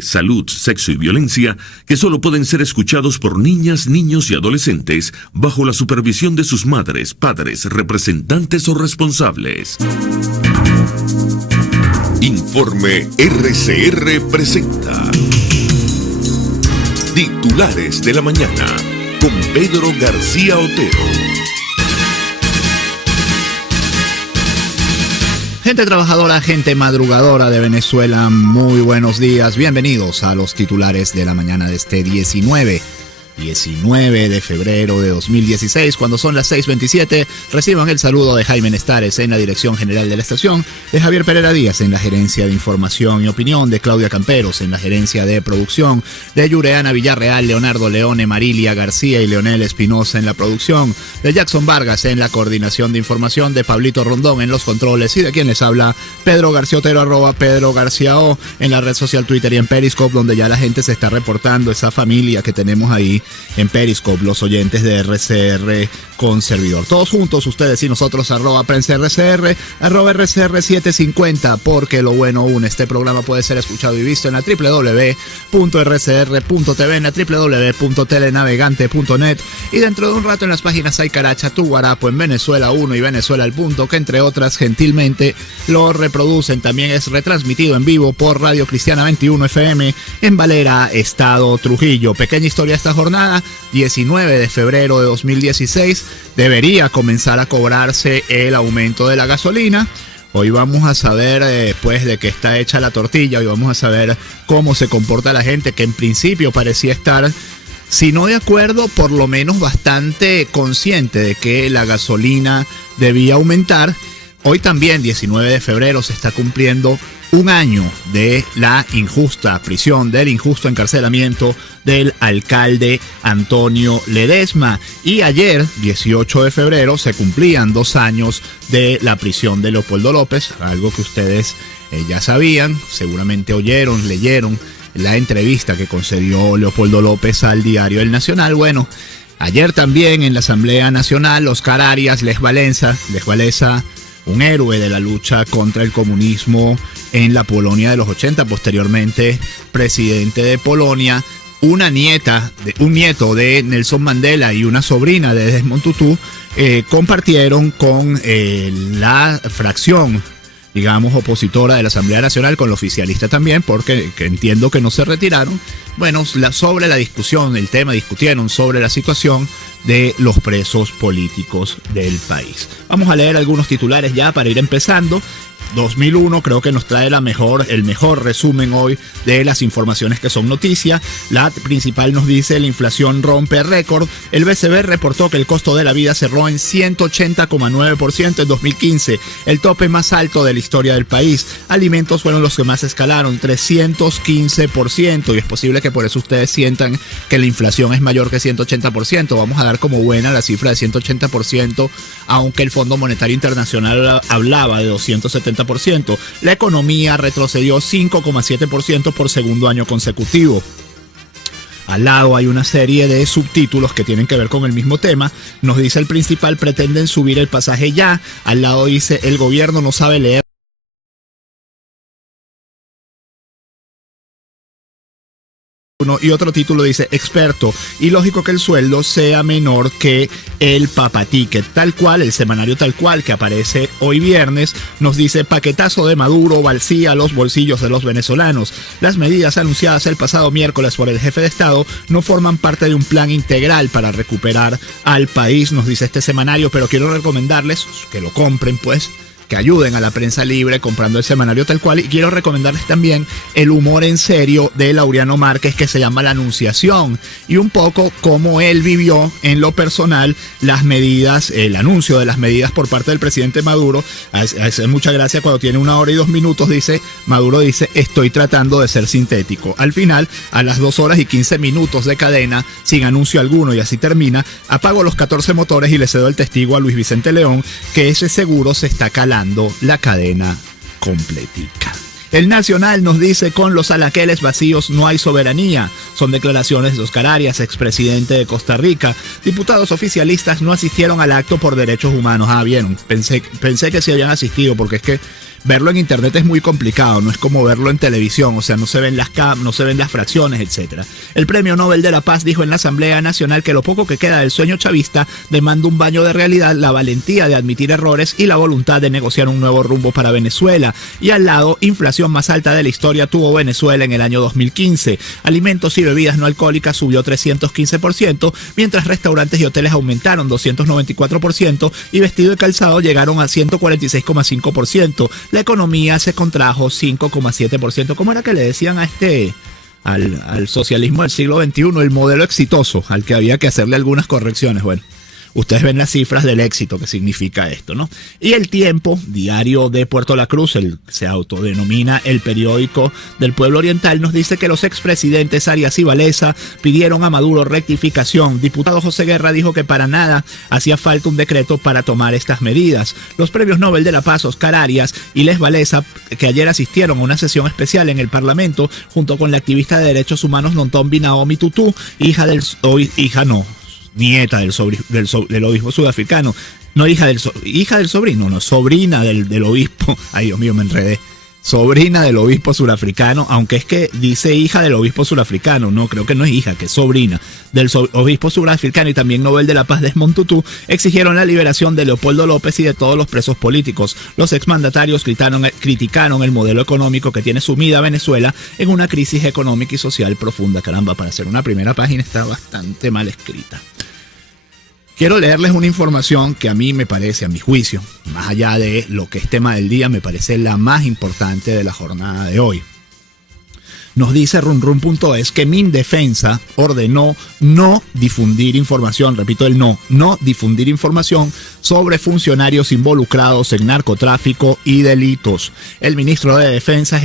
salud, sexo y violencia, que solo pueden ser escuchados por niñas, niños y adolescentes bajo la supervisión de sus madres, padres, representantes o responsables. Informe RCR presenta Titulares de la Mañana con Pedro García Otero. Gente trabajadora, gente madrugadora de Venezuela, muy buenos días. Bienvenidos a los titulares de la mañana de este 19 de febrero de 2016, cuando son las 6:27. Reciban el saludo de Jaime Nestares en la dirección general de la estación, de Javier Pereira Díaz en la gerencia de información y opinión, de Claudia Camperos en la gerencia de producción, de Yureana Villarreal, Leonardo Leone, Marilia García y Leonel Espinosa en la producción, de Jackson Vargas en la coordinación de información, de Pablito Rondón en los controles y de quien les habla, Pedro García Otero, @Pedro García O, en la red social Twitter y en Periscope, donde ya la gente se está reportando, esa familia que tenemos ahí en Periscope, los oyentes de RCR con servidor. Todos juntos, ustedes y nosotros, @PrensaRCR, @RCR750, porque lo bueno une. Este programa puede ser escuchado y visto en la www.rcr.tv, en la www.telenavegante.net y dentro de un rato en las páginas Hay Caracha, Tu Guarapo, en Venezuela 1 y Venezuela al Punto, que entre otras gentilmente lo reproducen. También es retransmitido en vivo por Radio Cristiana 21 FM en Valera, Estado Trujillo. Pequeña historia de esta jornada: 19 de febrero de 2016, debería comenzar a cobrarse el aumento de la gasolina. Hoy vamos a saber pues de qué está hecha la tortilla, hoy vamos a saber cómo se comporta la gente, que en principio parecía estar, si no de acuerdo, por lo menos bastante consciente de que la gasolina debía aumentar. Hoy también, 19 de febrero, se está cumpliendo un año de la injusta prisión, del injusto encarcelamiento del alcalde Antonio Ledesma. Y ayer, 18 de febrero, se cumplían 2 años de la prisión de Leopoldo López, algo que ustedes ya sabían, seguramente oyeron, leyeron la entrevista que concedió Leopoldo López al diario El Nacional. Bueno, ayer también en la Asamblea Nacional, Oscar Arias Les Wałęsa, un héroe de la lucha contra el comunismo en la Polonia de los 80, posteriormente presidente de Polonia, un nieto de Nelson Mandela y una sobrina de Desmond Tutu, compartieron con la fracción, digamos, opositora de la Asamblea Nacional, con la oficialista también, porque entiendo que no se retiraron. Bueno, sobre la discusión, el tema, discutieron sobre la situación de los presos políticos del país. Vamos a leer algunos titulares ya para ir empezando. 2001 creo que nos trae el mejor resumen hoy de las informaciones que son noticia. La principal nos dice: la inflación rompe récord. El BCB reportó que el costo de la vida cerró en 180,9% en 2015, el tope más alto de la historia del país. Alimentos fueron los que más escalaron, 315%, y es posible que por eso ustedes sientan que la inflación es mayor que 180%. Vamos a dar como buena la cifra de 180%, aunque el Fondo Monetario Internacional hablaba de 270%. La economía retrocedió 5,7% por segundo año consecutivo. Al lado hay una serie de subtítulos que tienen que ver con el mismo tema. Nos dice el principal: pretenden subir el pasaje ya. Al lado dice: el gobierno no sabe leer. Y otro título dice: experto, ilógico que el sueldo sea menor que el papaticket. Tal cual, el semanario Tal Cual, que aparece hoy viernes, nos dice: paquetazo de Maduro vacía los bolsillos de los venezolanos. Las medidas anunciadas el pasado miércoles por el jefe de Estado no forman parte de un plan integral para recuperar al país, nos dice este semanario, pero quiero recomendarles que lo compren, pues, que ayuden a la prensa libre comprando el semanario Tal Cual. Y quiero recomendarles también El humor en serio de Laureano Márquez, que se llama La Anunciación, y un poco cómo él vivió en lo personal las medidas, el anuncio de las medidas por parte del presidente Maduro. Hace mucha gracia cuando tiene 1 hora y 2 minutos, Maduro dice: estoy tratando de ser sintético. Al final, a las 2 horas y 15 minutos de cadena, sin anuncio alguno, y así termina: apago los 14 motores y le cedo el testigo a Luis Vicente León, que ese seguro se está calando la cadena completica. El Nacional nos dice: con los anaqueles vacíos no hay soberanía. Son declaraciones de Oscar Arias, expresidente de Costa Rica. Diputados oficialistas no asistieron al acto por derechos humanos. Vieron, pensé que sí habían asistido, porque es que verlo en internet es muy complicado, no es como verlo en televisión, o sea, no se ven no se ven las fracciones, etc. El Premio Nobel de la Paz dijo en la Asamblea Nacional que lo poco que queda del sueño chavista demanda un baño de realidad, la valentía de admitir errores y la voluntad de negociar un nuevo rumbo para Venezuela. Y al lado, inflación más alta de la historia tuvo Venezuela en el año 2015. Alimentos y bebidas no alcohólicas subió 315%, mientras restaurantes y hoteles aumentaron 294% y vestido y calzado llegaron a 146,5%. La economía se contrajo 5,7%. ¿Cómo era que le decían a al socialismo del siglo XXI? El modelo exitoso, al que había que hacerle algunas correcciones. Bueno, ustedes ven las cifras del éxito que significa esto, ¿no? Y El Tiempo, diario de Puerto La Cruz, se autodenomina el periódico del pueblo oriental, nos dice que los expresidentes Arias y Valesa pidieron a Maduro rectificación. Diputado José Guerra dijo que para nada hacía falta un decreto para tomar estas medidas. Los premios Nobel de la Paz, Oscar Arias y Les Valesa, que ayer asistieron a una sesión especial en el Parlamento, junto con la activista de derechos humanos Nontombi Naomi Tutu, nieta del obispo sudafricano, no hija del sobrino, no, sobrina del obispo, ay Dios mío, me enredé, sobrina del obispo surafricano, aunque es que dice hija del obispo surafricano, no, creo que no es hija, que es sobrina del obispo surafricano, y también Nobel de la Paz Desmond Tutu, exigieron la liberación de Leopoldo López y de todos los presos políticos. Los exmandatarios criticaron el modelo económico que tiene sumida a Venezuela en una crisis económica y social profunda. Caramba, para hacer una primera página está bastante mal escrita. Quiero leerles una información que a mí me parece, a mi juicio, más allá de lo que es tema del día, me parece la más importante de la jornada de hoy. Nos dice runrun.es que Mindefensa ordenó no difundir información, repito no difundir información sobre funcionarios involucrados en narcotráfico y delitos. El ministro de Defensa,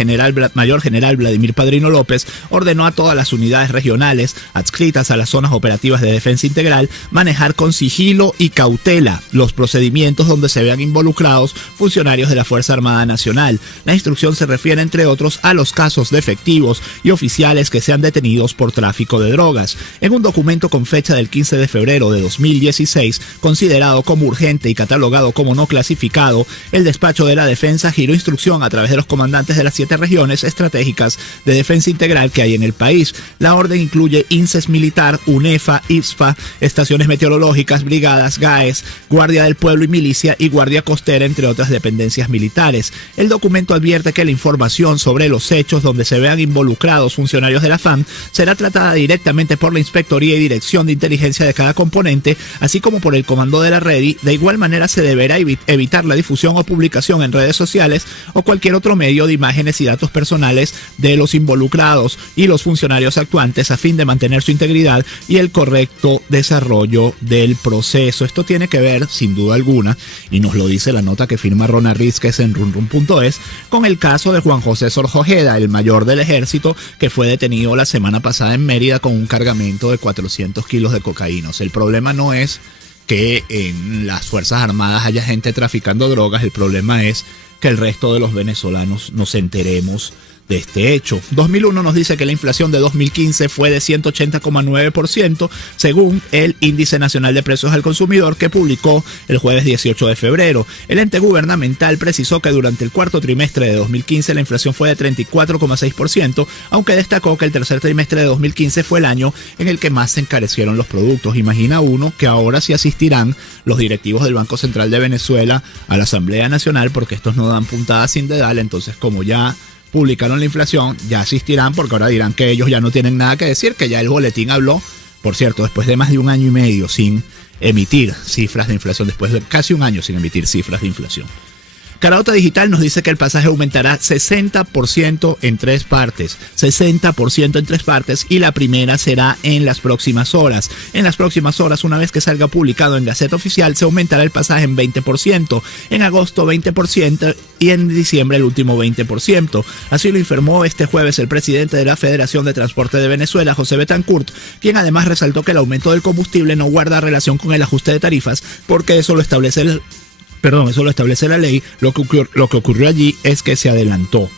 Mayor General Vladimir Padrino López, ordenó a todas las unidades regionales adscritas a las zonas operativas de defensa integral manejar con sigilo y cautela los procedimientos donde se vean involucrados funcionarios de la Fuerza Armada Nacional. La instrucción se refiere, entre otros, a los casos de efectivos y oficiales que sean detenidos por tráfico de drogas. En un documento con fecha del 15 de febrero de 2016, considerado como urgente y catalogado como no clasificado, el despacho de la Defensa giró instrucción a través de los comandantes de las 7 regiones estratégicas de defensa integral que hay en el país. La orden incluye INSES militar, UNEFA, IPSFA, estaciones meteorológicas, brigadas, GAES, Guardia del Pueblo y Milicia y Guardia Costera, entre otras dependencias militares. El documento advierte que la información sobre los hechos donde se vean involucrados funcionarios de la FAM será tratada directamente por la Inspectoría y Dirección de Inteligencia de cada componente, así como por el Comando de la REDI. De igual manera se deberá evitar la difusión o publicación en redes sociales o cualquier otro medio de imágenes y datos personales de los involucrados y los funcionarios actuantes, a fin de mantener su integridad y el correcto desarrollo del proceso. Esto tiene que ver, sin duda alguna, y nos lo dice la nota que firma Rona Rizquez en runrun.es, con el caso de Juan José Sorjojeda, el mayor del ejército, que fue detenido la semana pasada en Mérida con un cargamento de 400 kilos de cocaína. O sea, el problema no es que en las Fuerzas Armadas haya gente traficando drogas, el problema es que el resto de los venezolanos nos enteremos de este hecho. 2001 nos dice que la inflación de 2015 fue de 180,9%, según el Índice Nacional de Precios al Consumidor, que publicó el jueves 18 de febrero. El ente gubernamental precisó que durante el cuarto trimestre de 2015 la inflación fue de 34,6%, aunque destacó que el tercer trimestre de 2015 fue el año en el que más se encarecieron los productos. Imagina uno que ahora sí asistirán los directivos del Banco Central de Venezuela a la Asamblea Nacional, porque estos no dan puntada sin dedal. Entonces, como ya publicaron la inflación, ya asistirán, porque ahora dirán que ellos ya no tienen nada que decir, que ya el boletín habló. Por cierto, después de más de 1 año y medio sin emitir cifras de inflación, después de casi 1 año sin emitir cifras de inflación. Carauta Digital nos dice que el pasaje aumentará 60% en 3 partes. 60% en 3 partes, y la primera será en las próximas horas. En las próximas horas, una vez que salga publicado en Gaceta Oficial, se aumentará el pasaje en 20%, en agosto 20% y en diciembre el último 20%. Así lo informó este jueves el presidente de la Federación de Transporte de Venezuela, José Betancourt, quien además resaltó que el aumento del combustible no guarda relación con el ajuste de tarifas, porque eso lo establece la ley. Lo que ocurrió allí es que se adelantó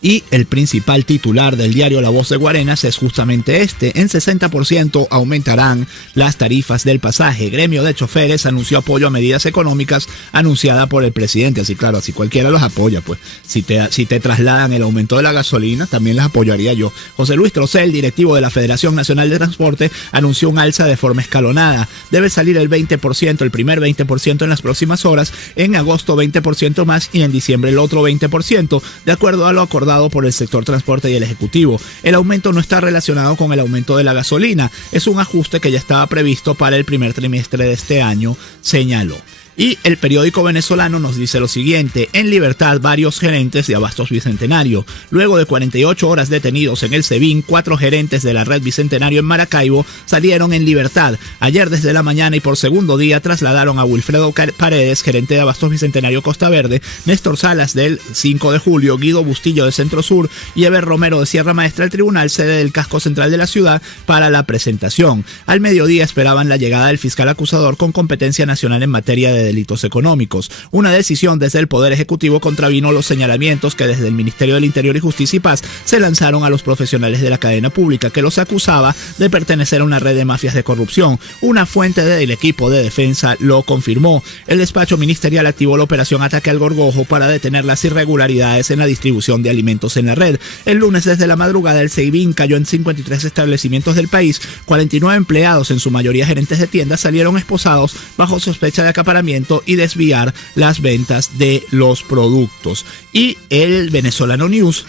Y el principal titular del diario La Voz de Guarenas es justamente este. En 60% aumentarán las tarifas del pasaje. Gremio de choferes anunció apoyo a medidas económicas anunciada por el presidente. Así claro, así cualquiera los apoya. Pues si te trasladan el aumento de la gasolina, también las apoyaría yo. José Luis Trocel, directivo de la Federación Nacional de Transporte, anunció un alza de forma escalonada. Debe salir el 20%, el primer 20% en las próximas horas, en agosto 20% más y en diciembre el otro 20%, de acuerdo a lo acordado por el sector transporte y el Ejecutivo. El aumento no está relacionado con el aumento de la gasolina, es un ajuste que ya estaba previsto para el primer trimestre de este año, señaló. Y el periódico venezolano nos dice lo siguiente: en libertad varios gerentes de Abastos Bicentenario. Luego de 48 horas detenidos en el SEBIN, 4 gerentes de la red Bicentenario en Maracaibo salieron en libertad. Ayer desde la mañana y por segundo día trasladaron a Wilfredo Paredes, gerente de Abastos Bicentenario Costa Verde, Néstor Salas del 5 de julio, Guido Bustillo de Centro Sur y Eber Romero de Sierra Maestra al tribunal sede del casco central de la ciudad para la presentación. Al mediodía esperaban la llegada del fiscal acusador con competencia nacional en materia de delitos económicos. Una decisión desde el Poder Ejecutivo contravino los señalamientos que desde el Ministerio del Interior y Justicia y Paz se lanzaron a los profesionales de la cadena pública, que los acusaba de pertenecer a una red de mafias de corrupción. Una fuente del equipo de defensa lo confirmó. El despacho ministerial activó la operación Ataque al Gorgojo para detener las irregularidades en la distribución de alimentos en la red. El lunes desde la madrugada el SEBIN cayó en 53 establecimientos del país. 49 empleados, en su mayoría gerentes de tiendas, salieron esposados bajo sospecha de acaparamiento y desviar las ventas de los productos. Y el Venezolano News,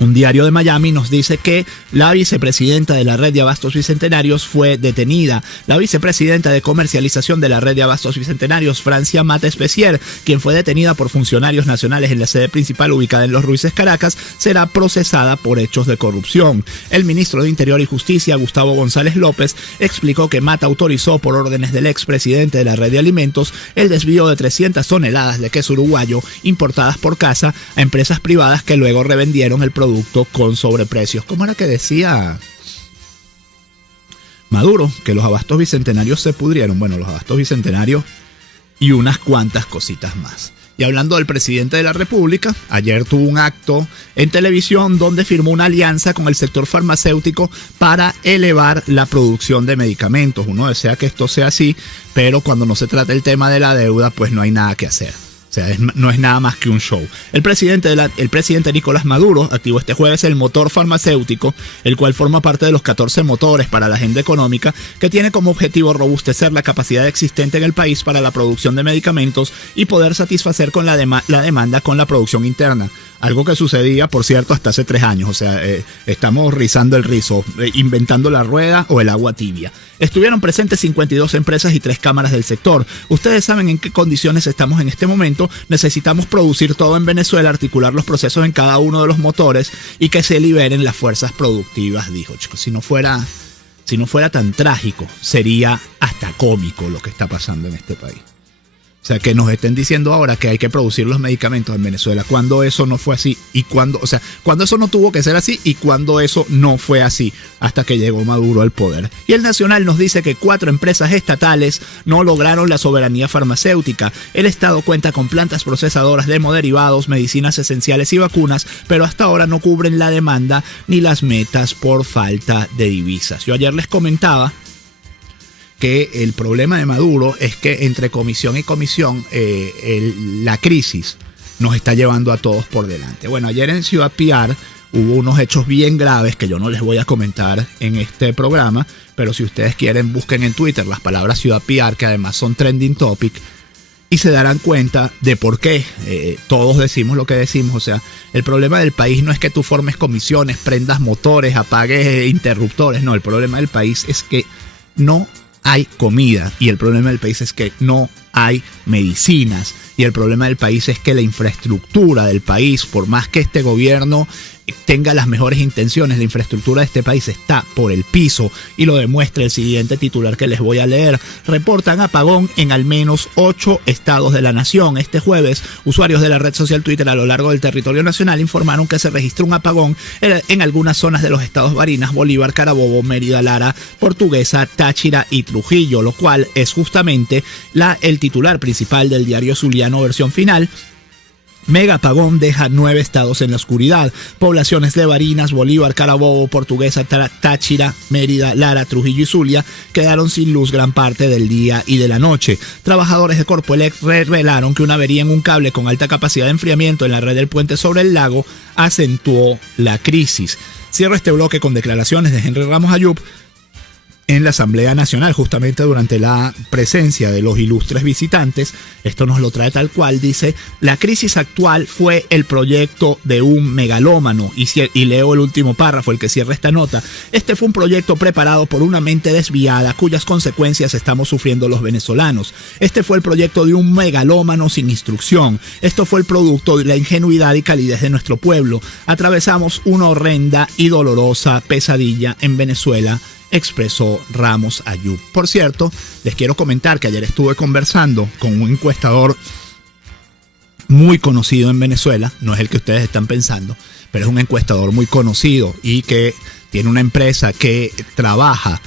un diario de Miami, nos dice que la vicepresidenta de la red de Abastos Bicentenarios fue detenida. La vicepresidenta de comercialización de la red de Abastos Bicentenarios, Francia Mata Especier, quien fue detenida por funcionarios nacionales en la sede principal ubicada en Los Ruices, Caracas, será procesada por hechos de corrupción. El ministro de Interior y Justicia, Gustavo González López, explicó que Mata autorizó por órdenes del expresidente de la red de alimentos el desvío de 300 toneladas de queso uruguayo importadas por casa a empresas privadas que luego revendieron el producto con sobreprecios. ¿Cómo era que decía Maduro? Que los abastos bicentenarios se pudrieron. Bueno, los abastos bicentenarios y unas cuantas cositas más. Y hablando del presidente de la República, ayer tuvo un acto en televisión donde firmó una alianza con el sector farmacéutico para elevar la producción de medicamentos. Uno desea que esto sea así, pero cuando no se trata el tema de la deuda, pues no hay nada que hacer. O sea, no es nada más que un show. El presidente Nicolás Maduro activó este jueves el motor farmacéutico, el cual forma parte de los 14 motores para la agenda económica, que tiene como objetivo robustecer la capacidad existente en el país para la producción de medicamentos y poder satisfacer con la demanda con la producción interna. Algo que sucedía, por cierto, hasta hace 3 años. O sea, estamos rizando el rizo, inventando la rueda o el agua tibia. Estuvieron presentes 52 empresas y 3 cámaras del sector. Ustedes saben en qué condiciones estamos en este momento. Necesitamos producir todo en Venezuela, articular los procesos en cada uno de los motores y que se liberen las fuerzas productivas, dijo. Chicos, si no fuera tan trágico, sería hasta cómico lo que está pasando en este país. O sea, que nos estén diciendo ahora que hay que producir los medicamentos en Venezuela, cuando eso no fue así y cuando eso no tuvo que ser así y cuando eso no fue así, hasta que llegó Maduro al poder. Y el Nacional nos dice que 4 empresas estatales no lograron la soberanía farmacéutica. El Estado cuenta con plantas procesadoras de hemoderivados, medicinas esenciales y vacunas, pero hasta ahora no cubren la demanda ni las metas por falta de divisas. Yo ayer les comentaba que el problema de Maduro es que entre comisión y comisión la crisis nos está llevando a todos por delante. Bueno, ayer en Ciudad Piar hubo unos hechos bien graves que yo no les voy a comentar en este programa, pero si ustedes quieren busquen en Twitter las palabras Ciudad Piar, que además son trending topic, y se darán cuenta de por qué todos decimos lo que decimos. O sea, el problema del país no es que tú formes comisiones, prendas motores, apagues interruptores. No, el problema del país es que no hay comida, y el problema del país es que no hay medicinas, y el problema del país es que la infraestructura del país, por más que este gobierno tenga las mejores intenciones, la infraestructura de este país está por el piso, y lo demuestra el siguiente titular que les voy a leer. Reportan apagón en al menos 8 estados de la nación. Este jueves, usuarios de la red social Twitter a lo largo del territorio nacional informaron que se registró un apagón en algunas zonas de los estados Barinas, Bolívar, Carabobo, Mérida, Lara, Portuguesa, Táchira y Trujillo, lo cual es justamente el titular principal del diario Zuliano versión final. Mega apagón deja 9 estados en la oscuridad. Poblaciones de Barinas, Bolívar, Carabobo, Portuguesa, Táchira, Mérida, Lara, Trujillo y Zulia quedaron sin luz gran parte del día y de la noche. Trabajadores de Corpoelec revelaron que una avería en un cable con alta capacidad de enfriamiento en la red del puente sobre el lago acentuó la crisis. Cierro este bloque con declaraciones de Henry Ramos Ayub en la Asamblea Nacional, justamente durante la presencia de los ilustres visitantes. Esto nos lo trae tal cual, dice: la crisis actual fue el proyecto de un megalómano, y leo el último párrafo, el que cierra esta nota. Este fue un proyecto preparado por una mente desviada, cuyas consecuencias estamos sufriendo los venezolanos. Este fue el proyecto de un megalómano sin instrucción. Esto fue el producto de la ingenuidad y calidez de nuestro pueblo. Atravesamos una horrenda y dolorosa pesadilla en Venezuela, expresó Ramos Ayub. Por cierto, les quiero comentar que ayer estuve conversando con un encuestador muy conocido en Venezuela. No es el que ustedes están pensando, pero es un encuestador muy conocido y que tiene una empresa que trabaja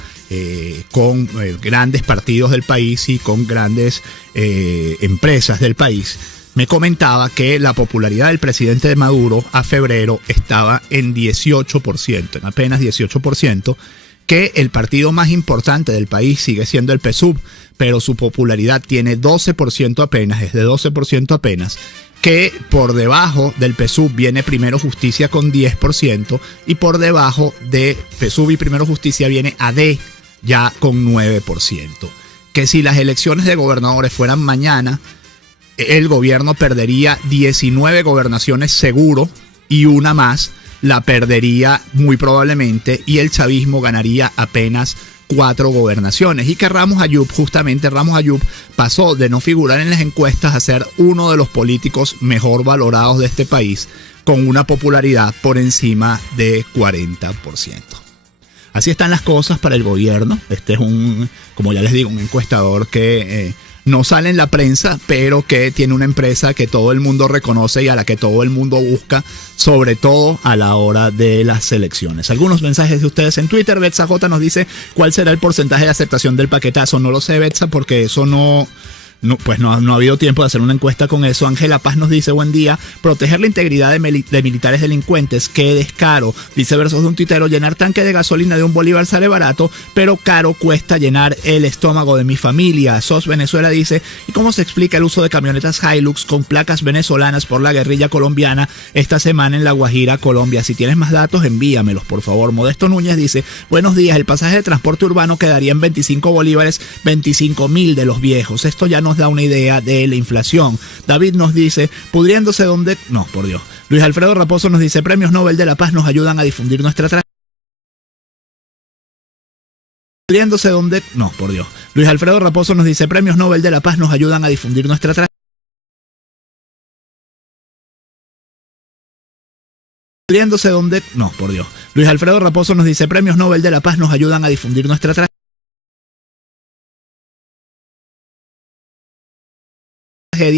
con grandes partidos del país y con grandes empresas del país. Me comentaba que la popularidad del presidente de Maduro a febrero estaba en 18%, en apenas 18%, que el partido más importante del país sigue siendo el PSUV, pero su popularidad tiene 12% apenas, es de 12% apenas, que por debajo del PSUV viene Primero Justicia con 10%, y por debajo de PSUV y Primero Justicia viene AD ya con 9%. Que si las elecciones de gobernadores fueran mañana, el gobierno perdería 19 gobernaciones seguro, y una más la perdería muy probablemente, y el chavismo ganaría apenas 4 gobernaciones. Y que Ramos Ayub pasó de no figurar en las encuestas a ser uno de los políticos mejor valorados de este país, con una popularidad por encima de 40%. Así están las cosas para el gobierno. Este es como ya les digo, un encuestador que no sale en la prensa, pero que tiene una empresa que todo el mundo reconoce y a la que todo el mundo busca, sobre todo a la hora de las elecciones. Algunos mensajes de ustedes en Twitter. Betsa J nos dice: ¿cuál será el porcentaje de aceptación del paquetazo? No lo sé, Betsa, porque eso no ha habido tiempo de hacer una encuesta con eso. Ángela Paz nos dice: buen día, proteger la integridad de militares delincuentes, qué descaro. Dice versos de un tuitero: llenar tanque de gasolina de un bolívar sale barato, pero caro cuesta llenar el estómago de mi familia. SOS Venezuela dice: ¿y cómo se explica el uso de camionetas Hilux con placas venezolanas por la guerrilla colombiana esta semana en La Guajira, Colombia? Si tienes más datos, envíamelos, por favor. Modesto Núñez dice: buenos días, el pasaje de transporte urbano quedaría en 25 bolívares, 25.000 de los viejos. Esto ya nos da una idea de la inflación. David nos dice: pudriéndose donde... No, por Dios. Luis Alfredo Raposo nos dice: premios Nobel de la Paz nos ayudan a difundir nuestra pudriéndose donde... No, por Dios. Luis Alfredo Raposo nos dice: premios Nobel de la Paz nos ayudan a difundir nuestra pudriéndose donde... No, por Dios. Luis Alfredo Raposo nos dice: premios Nobel de la Paz nos ayudan a difundir nuestra tragedia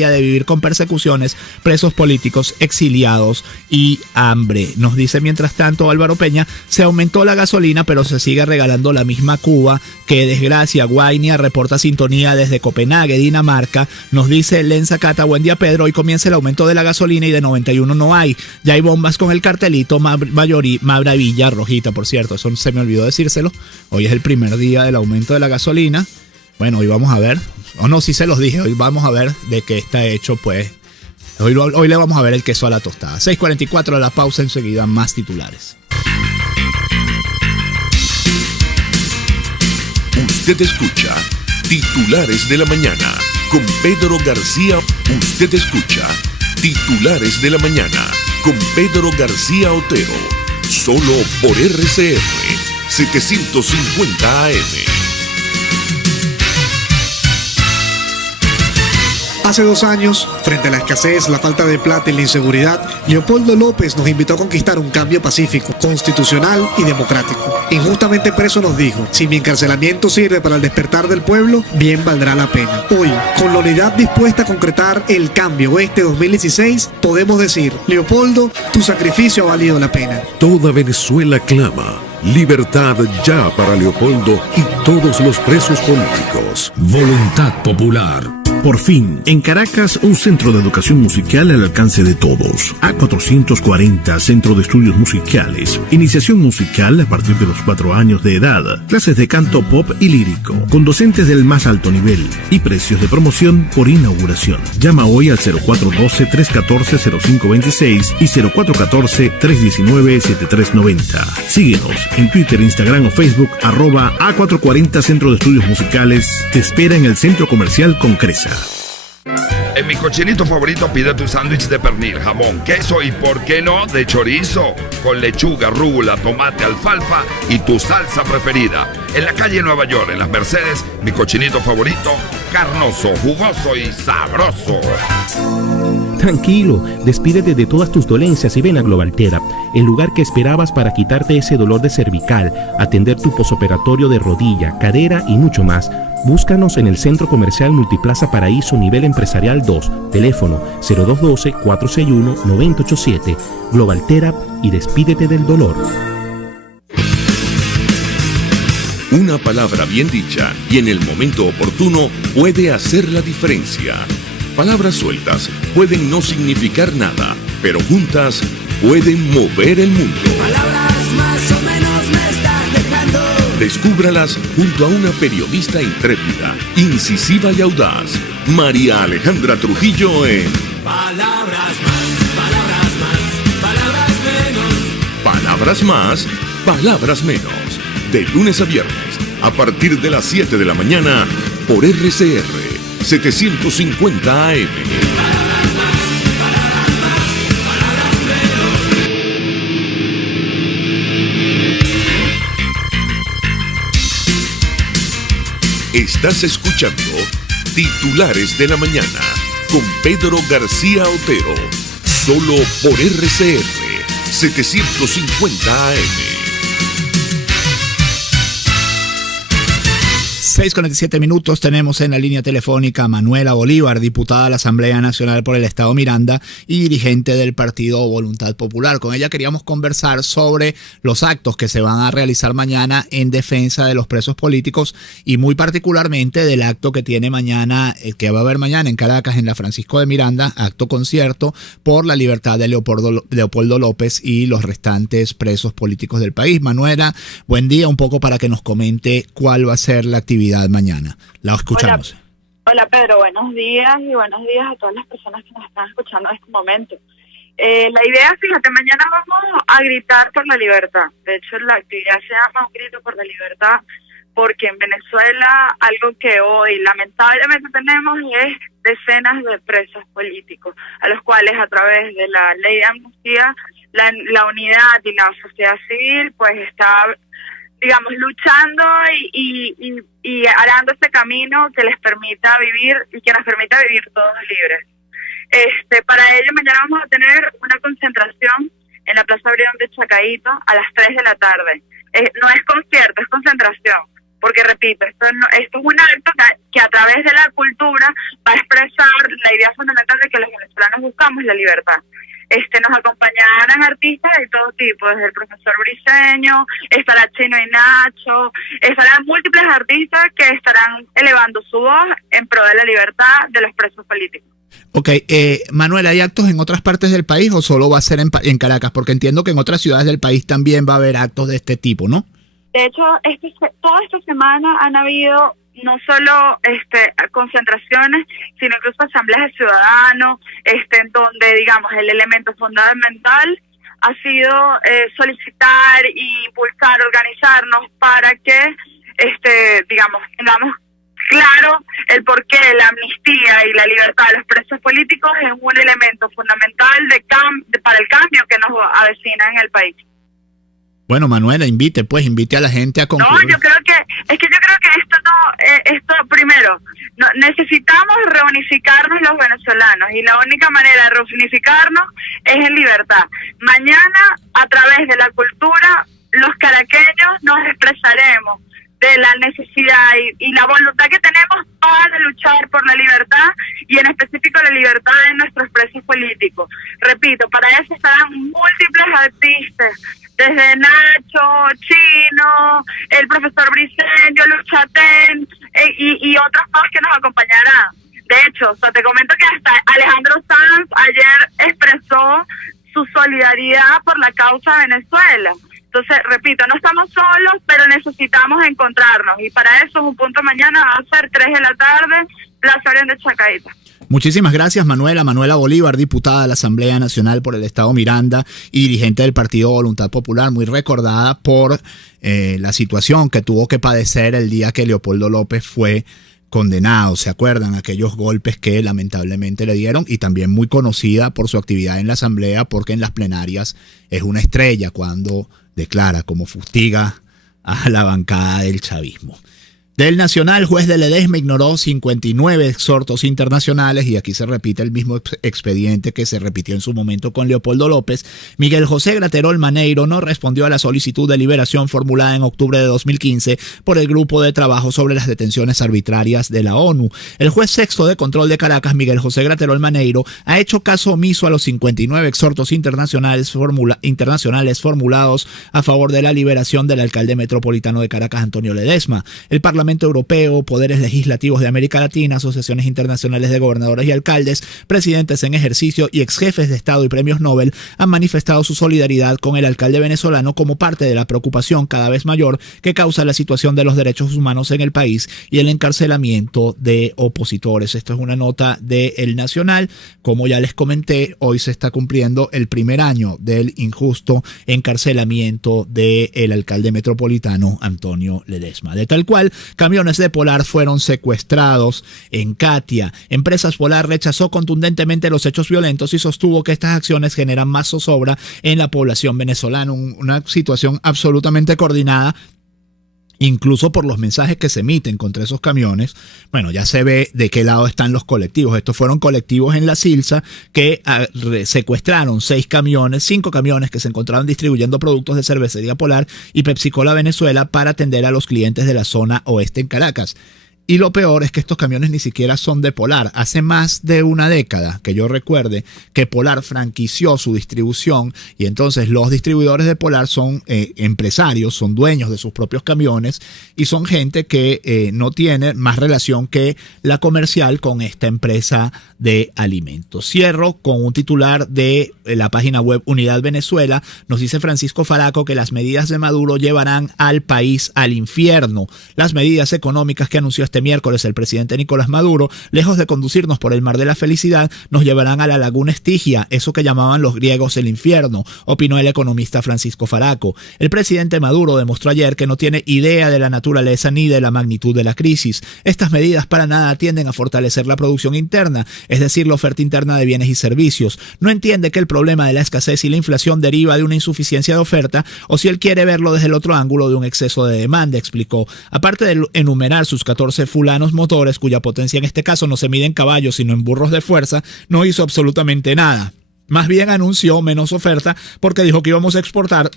de vivir con persecuciones, presos políticos, exiliados y hambre. Nos dice mientras tanto Álvaro Peña: se aumentó la gasolina pero se sigue regalando la misma Cuba. Qué desgracia. Guainia reporta sintonía desde Copenhague, Dinamarca. Nos dice Lenza Cata: buen día Pedro, hoy comienza el aumento de la gasolina y de 91 no hay. Ya hay bombas con el cartelito Maravilla Rojita, por cierto, eso se me olvidó decírselo. Hoy es el primer día del aumento de la gasolina. Bueno, hoy vamos a ver, o no, sí se los dije, hoy vamos a ver de qué está hecho, pues. Hoy le vamos a ver el queso a la tostada. 6:44 de la pausa, enseguida más titulares. Usted escucha Titulares de la Mañana con Pedro García. Usted escucha Titulares de la Mañana con Pedro García Otero. Solo por RCR 750 AM. Hace 2 años, frente a la escasez, la falta de plata y la inseguridad, Leopoldo López nos invitó a conquistar un cambio pacífico, constitucional y democrático. Injustamente preso nos dijo: si mi encarcelamiento sirve para el despertar del pueblo, bien valdrá la pena. Hoy, con la unidad dispuesta a concretar el cambio este 2016, podemos decir: Leopoldo, tu sacrificio ha valido la pena. Toda Venezuela clama: libertad ya para Leopoldo y todos los presos políticos. Voluntad popular. Por fin, en Caracas, un centro de educación musical al alcance de todos. A440, Centro de Estudios Musicales. Iniciación musical a partir de los 4 años de edad. Clases de canto pop y lírico, con docentes del más alto nivel. Y precios de promoción por inauguración. Llama hoy al 0412-314-0526 y 0414-319-7390. Síguenos en Twitter, Instagram o Facebook, @A440 Centro de Estudios Musicales. Te espera en el Centro Comercial Concresa. En mi cochinito favorito pídete un sándwich de pernil, jamón, queso y, ¿por qué no?, de chorizo, con lechuga, rúgula, tomate, alfalfa y tu salsa preferida. En la calle Nueva York, en Las Mercedes, mi cochinito favorito, carnoso, jugoso y sabroso. Tranquilo, despídete de todas tus dolencias y ven a Globaltera, el lugar que esperabas para quitarte ese dolor de cervical, atender tu posoperatorio de rodilla, cadera y mucho más. Búscanos en el Centro Comercial Multiplaza Paraíso Nivel Empresarial 2, teléfono 0212-461-9087, Globaltera y despídete del dolor. Una palabra bien dicha y en el momento oportuno puede hacer la diferencia. Palabras sueltas pueden no significar nada, pero juntas pueden mover el mundo. Palabras más o menos me estás dejando. Descúbralas junto a una periodista intrépida, incisiva y audaz, María Alejandra Trujillo en Palabras más, palabras más, palabras menos. Palabras más, palabras menos. De lunes a viernes, a partir de las 7 de la mañana, por RCR 750 AM. Estás escuchando Titulares de la Mañana con Pedro García Otero, solo por RCR 750 AM. 6:47 minutos, tenemos en la línea telefónica a Manuela Bolívar, diputada de la Asamblea Nacional por el Estado Miranda y dirigente del partido Voluntad Popular. Con ella queríamos conversar sobre los actos que se van a realizar mañana en defensa de los presos políticos y muy particularmente del acto que tiene mañana, que va a haber mañana en Caracas, en la Francisco de Miranda, acto concierto por la libertad de Leopoldo López y los restantes presos políticos del país. Manuela, buen día, un poco para que nos comente cuál va a ser la actividad mañana. La escuchamos. Hola Pedro, buenos días y buenos días a todas las personas que nos están escuchando en este momento. La idea, fíjate, mañana vamos a gritar por la libertad. De hecho, la actividad se llama Un Grito por la Libertad, porque en Venezuela algo que hoy lamentablemente tenemos es decenas de presos políticos, a los cuales a través de la ley de amnistía, la unidad y la sociedad civil pues está, digamos, luchando y arando este camino que les permita vivir y que nos permita vivir todos libres. Para ello mañana vamos a tener una concentración en la Plaza Brión de Chacaíto a las 3 de la tarde. No es concierto, es concentración, porque repito, esto es un acto que a través de la cultura va a expresar la idea fundamental de que los venezolanos buscamos la libertad. Nos acompañarán artistas de todo tipo, desde el profesor Briceño, estará Chino y Nacho, estarán múltiples artistas que estarán elevando su voz en pro de la libertad de los presos políticos. Ok, Manuel, ¿hay actos en otras partes del país o solo va a ser en Caracas? Porque entiendo que en otras ciudades del país también va a haber actos de este tipo, ¿no? De hecho, toda esta semana han habido no solo concentraciones, sino incluso asambleas de ciudadanos, en donde, digamos, el elemento fundamental ha sido solicitar y impulsar, organizarnos para que, digamos, tengamos claro el porqué la amnistía y la libertad de los presos políticos es un elemento fundamental para el cambio que nos avecina en el país. Bueno, Manuela, invite a la gente a concluir. No, yo creo que esto primero, necesitamos reunificarnos los venezolanos y la única manera de reunificarnos es en libertad. Mañana, a través de la cultura, los caraqueños nos expresaremos de la necesidad y la voluntad que tenemos para luchar por la libertad y en específico la libertad de nuestros presos políticos. Repito, para eso estarán múltiples artistas, desde Nacho, Chino, el profesor Briceño, Luchatén y otros más que nos acompañarán. De hecho, o sea, te comento que hasta Alejandro Sanz ayer expresó su solidaridad por la causa de Venezuela. Entonces, repito, no estamos solos, pero necesitamos encontrarnos. Y para eso, un punto mañana va a ser 3 de la tarde, Plaza Orión de Chacaita. Muchísimas gracias, Manuela Bolívar, diputada de la Asamblea Nacional por el Estado Miranda y dirigente del Partido Voluntad Popular, muy recordada por la situación que tuvo que padecer el día que Leopoldo López fue condenado. ¿Se acuerdan? Aquellos golpes que lamentablemente le dieron, y también muy conocida por su actividad en la Asamblea, porque en las plenarias es una estrella cuando declara como fustiga a la bancada del chavismo. Del Nacional, juez de Ledesma ignoró 59 exhortos internacionales, y aquí se repite el mismo expediente que se repitió en su momento con Leopoldo López. Miguel José Graterol Maneiro no respondió a la solicitud de liberación formulada en octubre de 2015 por el Grupo de Trabajo sobre las Detenciones Arbitrarias de la ONU. El juez sexto de control de Caracas, Miguel José Graterol Maneiro, ha hecho caso omiso a los 59 exhortos internacionales formulados a favor de la liberación del alcalde metropolitano de Caracas, Antonio Ledesma. El Parlamento Europeo, poderes legislativos de América Latina, asociaciones internacionales de gobernadores y alcaldes, presidentes en ejercicio y exjefes de Estado y premios Nobel han manifestado su solidaridad con el alcalde venezolano como parte de la preocupación cada vez mayor que causa la situación de los derechos humanos en el país y el encarcelamiento de opositores. Esto es una nota de El Nacional. Como ya les comenté, hoy se está cumpliendo el primer año del injusto encarcelamiento del alcalde metropolitano Antonio Ledesma. De tal cual, camiones de Polar fueron secuestrados en Catia. Empresas Polar rechazó contundentemente los hechos violentos y sostuvo que estas acciones generan más zozobra en la población venezolana. Una situación absolutamente coordinada, incluso por los mensajes que se emiten contra esos camiones. Bueno, ya se ve de qué lado están los colectivos. Estos fueron colectivos en La Silsa que secuestraron 5 camiones que se encontraban distribuyendo productos de Cervecería Polar y Pepsi-Cola Venezuela para atender a los clientes de la zona oeste en Caracas. Y lo peor es que estos camiones ni siquiera son de Polar. Hace más de una década, que yo recuerde, que Polar franquició su distribución, y entonces los distribuidores de Polar son empresarios, son dueños de sus propios camiones y son gente que no tiene más relación que la comercial con esta empresa de alimentos. Cierro con un titular de la página web Unidad Venezuela. Nos dice Francisco Faraco que las medidas de Maduro llevarán al país al infierno. Las medidas económicas que anunció este miércoles el presidente Nicolás Maduro, lejos de conducirnos por el mar de la felicidad, nos llevarán a la laguna Estigia, eso que llamaban los griegos el infierno, opinó el economista Francisco Faraco. El presidente Maduro demostró ayer que no tiene idea de la naturaleza ni de la magnitud de la crisis. Estas medidas para nada tienden a fortalecer la producción interna, es decir, la oferta interna de bienes y servicios. No entiende que el problema de la escasez y la inflación deriva de una insuficiencia de oferta, o si él quiere verlo desde el otro ángulo, de un exceso de demanda, explicó. Aparte de enumerar sus 14 fulanos motores, cuya potencia en este caso no se mide en caballos sino en burros de fuerza, no hizo absolutamente nada. Más bien anunció menos oferta porque dijo que íbamos a exportar,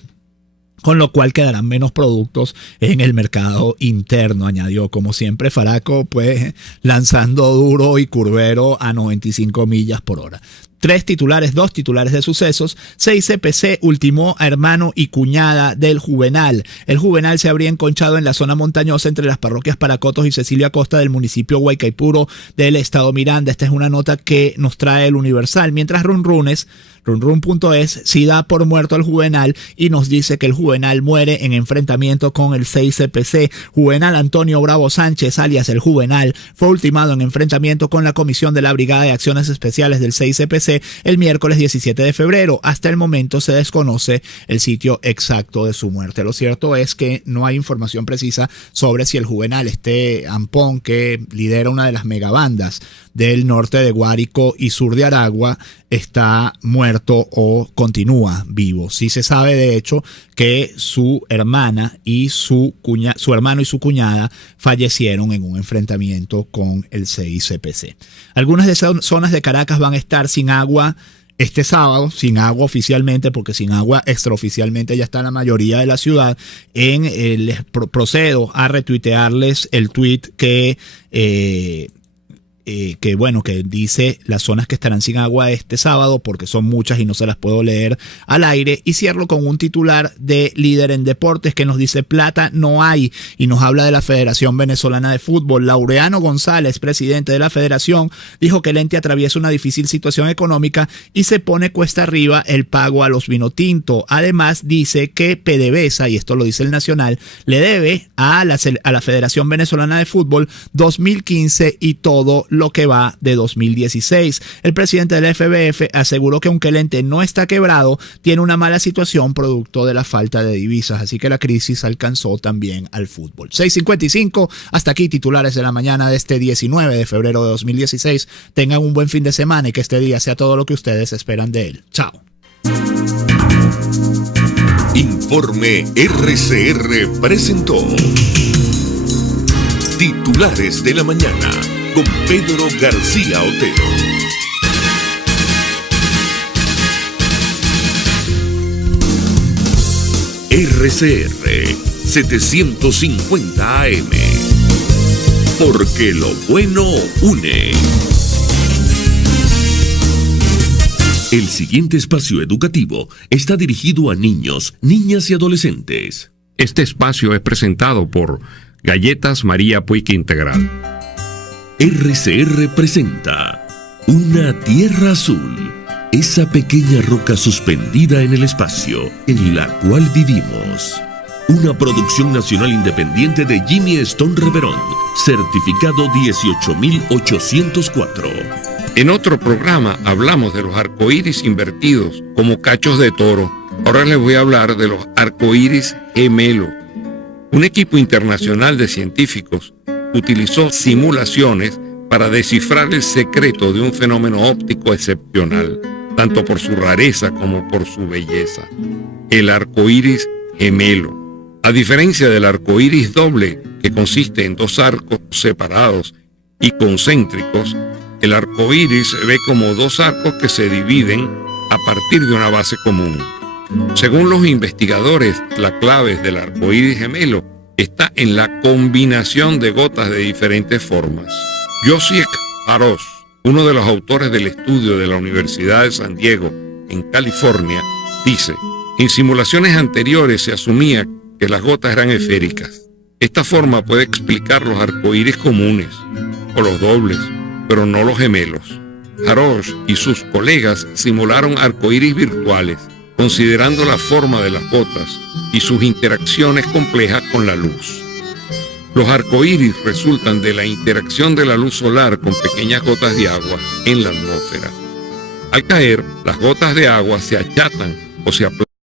con lo cual quedarán menos productos en el mercado interno, añadió. Como siempre, Faraco, pues, lanzando duro y curvero a 95 millas por hora. 2 titulares de sucesos. 6CPC ultimó a hermano y cuñada del Juvenal. El Juvenal se habría enconchado en la zona montañosa entre las parroquias Paracotos y Cecilia Costa del municipio Guaycaipuro del estado Miranda. Esta es una nota que nos trae el Universal. Mientras Runrun.es sí da por muerto al Juvenal y nos dice que el Juvenal muere en enfrentamiento con el 6CPC. Juvenal Antonio Bravo Sánchez, alias el Juvenal, fue ultimado en enfrentamiento con la comisión de la Brigada de Acciones Especiales del 6CPC el miércoles 17 de febrero. Hasta el momento se desconoce el sitio exacto de su muerte. Lo cierto es que no hay información precisa sobre si el Juvenal, este ampón que lidera una de las megabandas del norte de Guárico y sur de Aragua, está muerto o continúa vivo. Sí se sabe, de hecho, que su hermana y su hermano y su cuñada fallecieron en un enfrentamiento con el 6CPC. Algunas de esas zonas de Caracas van a estar sin agua este sábado, sin agua oficialmente, porque sin agua extraoficialmente ya está la mayoría de la ciudad. Les procedo a retuitearles el tuit que que dice las zonas que estarán sin agua este sábado, porque son muchas y no se las puedo leer al aire. Y cierro con un titular de Líder en Deportes que nos dice: plata no hay, y nos habla de la Federación Venezolana de Fútbol. Laureano González, presidente de la federación, dijo que el ente atraviesa una difícil situación económica y se pone cuesta arriba el pago a los vinotinto. Además dice que PDVSA, y esto lo dice el Nacional, le debe a la Federación Venezolana de Fútbol 2015 y todo lo que va de 2016. El presidente de la FBF aseguró que aunque el ente no está quebrado, tiene una mala situación producto de la falta de divisas, así que la crisis alcanzó también al fútbol. 6:55, hasta aquí titulares de la mañana de este 19 de febrero de 2016. Tengan un buen fin de semana y que este día sea todo lo que ustedes esperan de él. Chao. Informe RCR presentó Titulares de la Mañana con Pedro García Otero. RCR 750 AM. Porque lo bueno une. El siguiente espacio educativo está dirigido a niños, niñas y adolescentes. Este espacio es presentado por Galletas María Puig Integral. RCR presenta Una Tierra Azul, esa pequeña roca suspendida en el espacio en la cual vivimos. Una producción nacional independiente de Jimmy Stone Reverón, certificado 18804. En otro programa hablamos de los arcoíris invertidos como cachos de toro. Ahora les voy a hablar de los arcoíris gemelo. Un equipo internacional de científicos utilizó simulaciones para descifrar el secreto de un fenómeno óptico excepcional, tanto por su rareza como por su belleza: el arcoíris gemelo. A diferencia del arcoíris doble, que consiste en dos arcos separados y concéntricos, el arcoíris se ve como dos arcos que se dividen a partir de una base común. Según los investigadores, la clave del arcoíris gemelo está en la combinación de gotas de diferentes formas. Josiek Aros, uno de los autores del estudio de la Universidad de San Diego, en California, dice: en simulaciones anteriores se asumía que las gotas eran esféricas. Esta forma puede explicar los arcoíris comunes o los dobles, pero no los gemelos. Harosh y sus colegas simularon arcoíris virtuales, considerando la forma de las gotas y sus interacciones complejas con la luz. Los arcoíris resultan de la interacción de la luz solar con pequeñas gotas de agua en la atmósfera. Al caer, las gotas de agua se achatan o se aplastan